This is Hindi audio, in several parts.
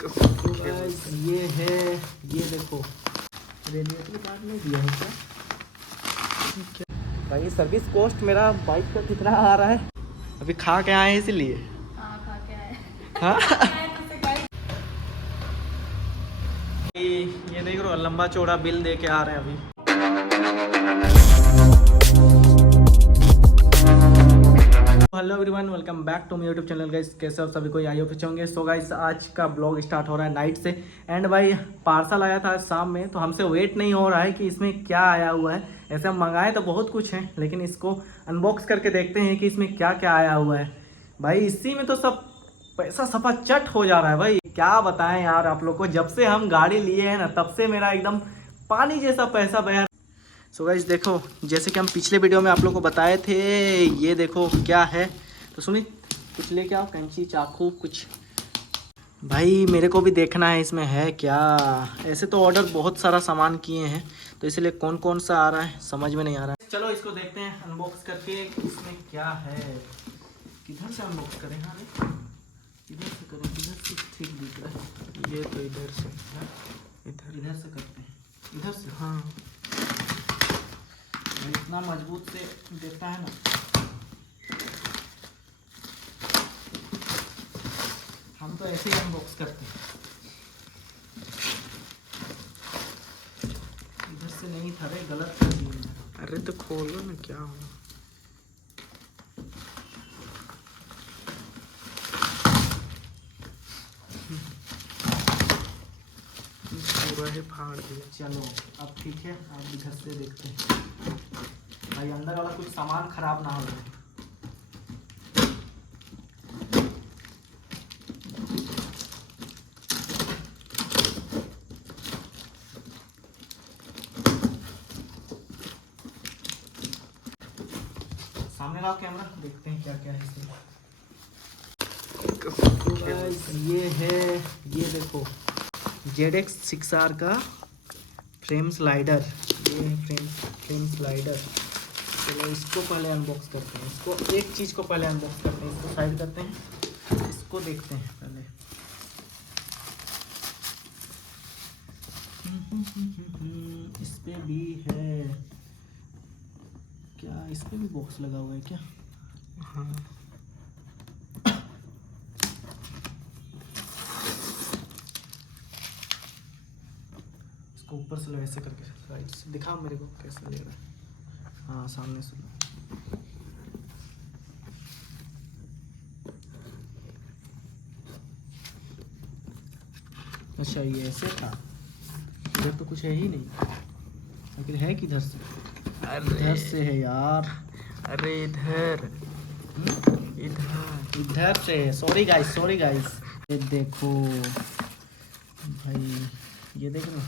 तो गाइस ये है, ये देखो रेडिएटर कार्ड नहीं दिया है क्या भाई। सर्विस कॉस्ट मेरा बाइक का कितना आ रहा है, अभी खा के आए हैं इसलिए। हाँ खा के आए। हाँ ये देख रहे हो, लंबा चौड़ा बिल दे के आ रहे हैं अभी। Hello everyone, welcome back to my YouTube channel guys. कैसे हो सभी, कोई आई होप होंगे। सो गाइस आज का ब्लॉग स्टार्ट हो रहा है नाइट से। एंड भाई पार्सल आया था आज शाम में, तो हमसे वेट नहीं हो रहा है कि इसमें क्या आया हुआ है। ऐसे हम मंगाए तो बहुत कुछ है, लेकिन इसको अनबॉक्स करके देखते हैं कि इसमें क्या क्या आया हुआ है। भाई इसी में तो सब पैसा सफा चट हो जा रहा है भाई। क्या बताएं यार आप लोग को, जब से हम गाड़ी लिए हैं ना तब से मेरा एकदम पानी जैसा पैसा बह। सो गाइस देखो, जैसे कि हम पिछले वीडियो में आप लोग को बताए थे, ये देखो क्या है। तो सुमित कुछ लेके आओ, कैंची चाकू कुछ। भाई मेरे को भी देखना है इसमें है क्या। ऐसे तो ऑर्डर बहुत सारा सामान किए हैं, तो इसलिए कौन कौन सा आ रहा है समझ में नहीं आ रहा है। चलो इसको देखते हैं अनबॉक्स करके, इसमें क्या है। किधर से अनबॉक्स करें। हाँ इधर से करें, किधर से ठीक दिख रहा है। ये तो इधर से है, इधर से करते हैं, इधर से। हाँ इतना मजबूत से देता है ना, हम तो ऐसे ही अनबॉक्स करते हैं। इधर से नहीं था रे, गलत कर दिया। अरे तो खोलो ना, क्या हो। पूरा ही फाड़ दिया। चलो अब ठीक है, अब इधर से देखते हैं भाई अंदर वाला कुछ सामान खराब ना हो जाए। सामने लाओ कैमरा, देखते हैं क्या क्या है इसमें। तो गाइस ये है, ये देखो ZX 6R का फ्रेम स्लाइडर। ये है फ्रेम स्लाइडर। चलो इसको पहले अनबॉक्स करते हैं। इसको एक चीज़ को पहले अनबॉक्स करते हैं, इसको साइड करते हैं, इसको देखते हैं पहले। इस पे भी है क्या, इस पे भी बॉक्स लगा हुआ है क्या। हाँ इसको ऊपर से लो, ऐसे करके साइड से दिखाओ मेरे को कैसे ले रहा है। हाँ सामने से लो। अच्छा ये ऐसे था, इधर तो कुछ है ही नहीं। आखिर है किधर से। इधर से है यार। अरे इधर इधर से। Sorry guys. ये देखो भाई, ये देख लो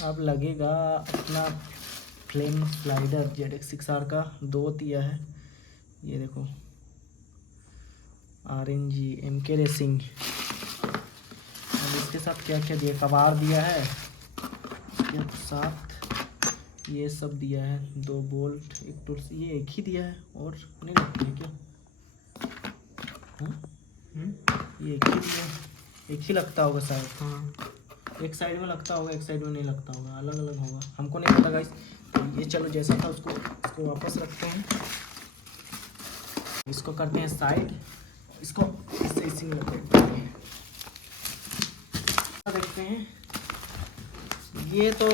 अब लगेगा अपना फ्लेम स्लाइडर। ZX 6R का 2 दिया है। ये देखो RNG MK रेसिंग। अब इसके साथ क्या क्या दिया, कबार दिया है के साथ, ये सब दिया है। 2 बोल्ट, 1 टूल्स, ये एक ही दिया है और नहीं लगता है क्या। ये एक ही दिया है, एक ही लगता होगा शायद। हाँ एक साइड में लगता होगा, एक साइड में नहीं लगता होगा, अलग अलग होगा, हमको नहीं पता गाइस। तो ये चलो जैसा था इसको वापस रखते हैं, इसको करते हैं साइड, इसको इसी में रखते हैं। देखते हैं ये तो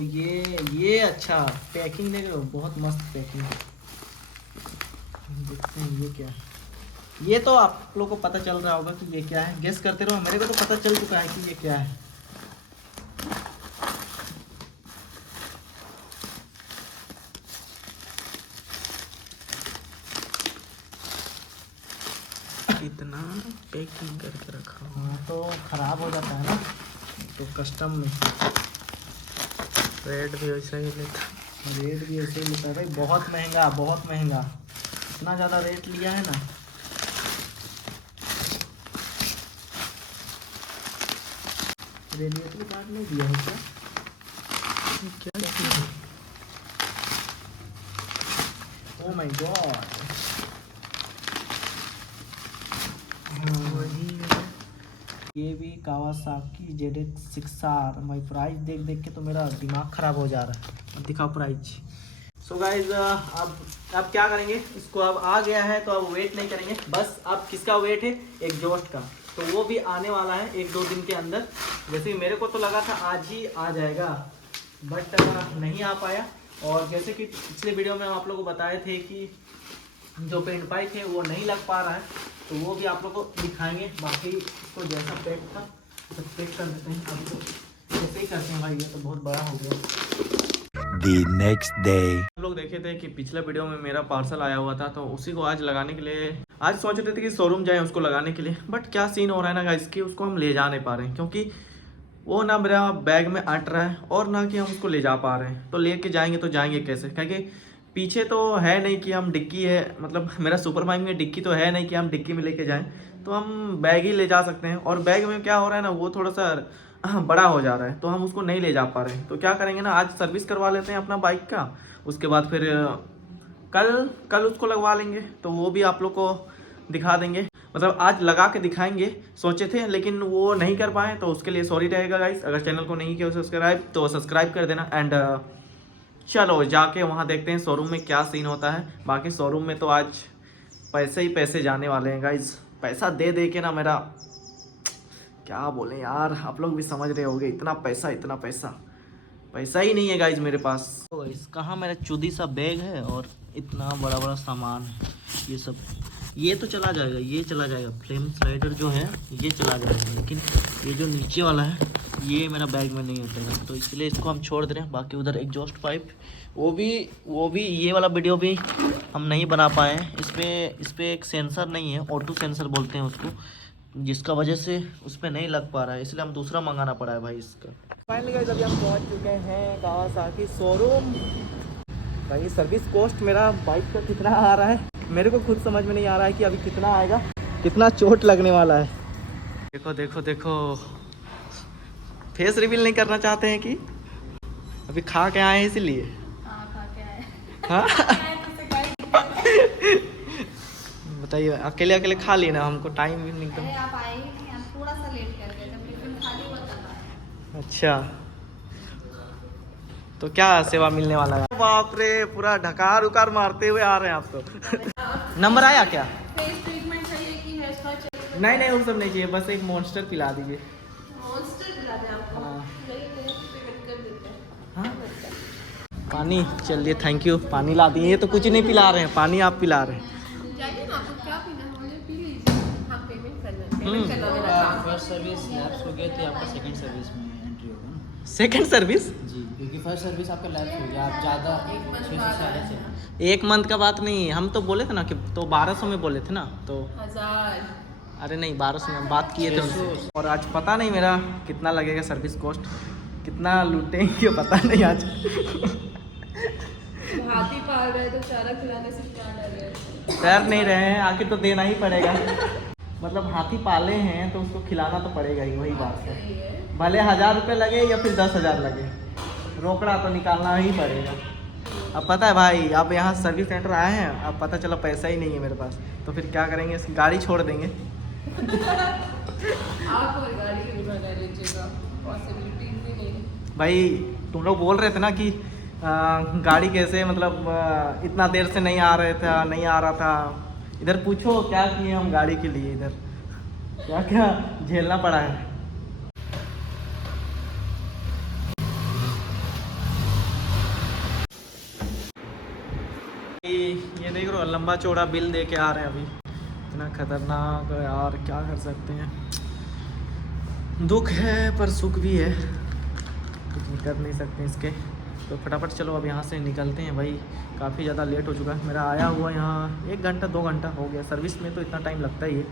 ये अच्छा पैकिंग देख रहे हो, बहुत मस्त पैकिंग। देखते हैं ये क्या है। ये तो आप लोगों को पता चल रहा होगा कि ये क्या है, गेस करते रहो। मेरे को तो पता चल चुका है कि ये क्या है। इतना पैकिंग करके रखा हुआ। हाँ तो ख़राब हो जाता है ना, तो कस्टम में रेट भी वैसा ही लेता। रेट भी ऐसे ही लेता है भाई। बहुत महंगा इतना ज़्यादा रेट लिया है ना। रेडिएटर कार्ड नहीं दिया है क्या। क्या ओ माय गॉड, ये भी कावासाकी ZX6R। भाई प्राइस देख देख के तो मेरा दिमाग ख़राब हो जा रहा है। अब दिखाओ प्राइस। सो गाइज अब क्या करेंगे, इसको अब आ गया है तो अब वेट नहीं करेंगे, बस अब किसका वेट है, एग्जॉस्ट का। तो वो भी आने वाला है 1-2 दिन के अंदर। जैसे मेरे को तो लगा था आज ही आ जाएगा, बट नहीं आ पाया। और जैसे कि पिछले वीडियो में हम आप लोगों को बताए थे कि जो पेंट पाइप है वो नहीं लग पा रहा है, तो वो भी आप लोगों को दिखाएंगे। बाकी इसको जैसा पैक था तो पैक कर देते हैं। अभी तो ऐसे ही करते हैं भाई, ये तो बहुत बड़ा हो गया। The next day. हम लोग देखे थे कि पिछले वीडियो में मेरा पार्सल आया हुआ था, तो उसी को आज लगाने के लिए आज सोच रहे थे कि शोरूम जाएं उसको लगाने के लिए। बट क्या सीन हो रहा है ना गाइस कि उसको हम ले जा नहीं पा रहे हैं, क्योंकि वो ना मेरा बैग में अट रहा है और ना कि हम उसको ले जा पा रहे हैं। तो लेके जाएंगे तो जाएंगे कैसे, क्योंकि पीछे तो है नहीं कि हम डिक्की है, मतलब मेरा सुपर बाइक में डिक्की तो है नहीं कि हम डिक्की में लेके जाएं। तो हम बैग ही ले जा सकते हैं, और बैग में क्या हो रहा है ना, वो थोड़ा सा बड़ा हो जा रहा है, तो हम उसको नहीं ले जा पा रहे हैं। तो क्या करेंगे ना, आज सर्विस करवा लेते हैं अपना बाइक का, उसके बाद फिर कल उसको लगवा लेंगे। तो वो भी आप लोग को दिखा देंगे, मतलब आज लगा के दिखाएंगे सोचे थे, लेकिन वो नहीं कर पाए, तो उसके लिए सॉरी रहेगा गाइस। अगर चैनल को नहीं किया सब्सक्राइब तो सब्सक्राइब कर देना। एंड चलो जाके वहाँ देखते हैं शोरूम में क्या सीन होता है। बाकी शोरूम में तो आज पैसे ही पैसे जाने वाले हैं गाइस। पैसा दे दे के ना मेरा क्या बोले यार, आप लोग भी समझ रहे होगे, इतना पैसा ही नहीं है गाइज मेरे पास। तो इस कहाँ मेरा चुदी सा बैग है और इतना बड़ा बड़ा सामान है, ये सब ये तो चला जाएगा, ये चला जाएगा, फ्लेम स्लाइडर जो है ये चला जाएगा, लेकिन ये जो नीचे वाला है ये मेरा बैग में नहीं उठेगा, तो इसलिए इसको हम छोड़ दे रहे हैं। बाकी उधर एग्जॉस्ट पाइप वो भी ये वाला वीडियो भी हम नहीं बना पाए हैं। इस पे एक सेंसर नहीं है, ऑटो सेंसर बोलते हैं उसको, जिसका वजह से उस पर नहीं लग पा रहा है, इसलिए हम दूसरा मंगाना पड़ा है भाई इसका। फाइनली गाइस अभी हम पहुंच चुके हैं कावासाकी शोरूम। भाई सर्विस कॉस्ट मेरा बाइक का कितना आ रहा है, मेरे को खुद समझ में नहीं आ रहा है कि अभी कितना आएगा, कितना चोट लगने वाला है। देखो देखो देखो, फेस रिवील नहीं करना चाहते हैं कि अभी खा के आए हैं इसलिए। हाँ बताइए, अकेले अकेले खा लिए ना, हमको टाइम भी नहीं एकदम। आप आए ही नहीं, आप थोड़ा सा लेट कर गए, जब टिफिन खाली हुआ था। अच्छा, तो क्या सेवा मिलने वाला है? बाप रे, पूरा ढकार उकार मारते हुए आ रहे हैं आप तो। नंबर आया क्या? फेस ट्रीटमेंट चाहिए कि हेयर स्पा चाहिए? नहीं वो सब नहीं चाहिए, बस एक मॉन्स्टर पिला दीजिए। मॉन्स्टर पिला दें आपको? हाँ। पेमेंट कर देते हैं। हाँ? पानी, चलिए थैंक यू, पानी ला दिए। ये तो कुछ नहीं पिला रहे हैं, पानी आप पिला रहे हैं। जाइए ना, आपको क्या पीना है मुझे पी लीजिए। हाँ पेमेंट करना है, पेमेंट करना है मेरा काम। फर्स्ट सर्विस लैप्स हो गए थे, आपका सेकंड सर्विस में एंट्री होगा ना सेकंड सर्विस जी, क्योंकि फर्स्ट सर्विस आपका लैप्स हो गया, आप ज़्यादा 6 से ज़्यादा से 1 मंथ का बात नहीं, हम तो बोले थे ना कि तो 1200 में बोले थे ना, तो 1000। अरे नहीं 1200 में बात किए थे उनसे। और आज पता नहीं मेरा कितना लगेगा सर्विस कॉस्ट, कितना लूटेंगे पता नहीं आज। हाथी पाल रहे तो चारा खिलाने से क्या डर है? तैर नहीं रहे हैं, आखिर तो देना ही पड़ेगा। मतलब हाथी पाले हैं तो उसको खिलाना तो पड़ेगा ही, वही बात है। सही है। भले 1000 रुपये लगे या फिर 10,000 लगे, रोकड़ा तो निकालना ही पड़ेगा। अब पता है भाई, आप यहाँ सर्विस सेंटर आए हैं, अब पता चला पैसा ही नहीं है मेरे पास, तो फिर क्या करेंगे, गाड़ी छोड़ देंगे। आप और गाड़ी क्यों भगा लीजिएगा, पॉसिबिलिटी भी नहीं है। भाई तुम लोग बोल रहे थे ना कि गाड़ी कैसे, मतलब इतना देर से नहीं आ रहा था। इधर पूछो क्या किए हम गाड़ी के लिए, इधर क्या क्या झेलना पड़ा है। ये देख रहे हो, लंबा चौड़ा बिल दे के आ रहे हैं अभी। इतना खतरनाक है यार, क्या कर सकते हैं। दुख है पर सुख भी है, कुछ कर नहीं सकते इसके। तो फटाफट चलो अब यहाँ से निकलते हैं भाई, काफ़ी ज़्यादा लेट हो चुका है। मेरा आया हुआ यहाँ 1 घंटा 2 घंटा हो गया, सर्विस में तो इतना टाइम लगता ही है।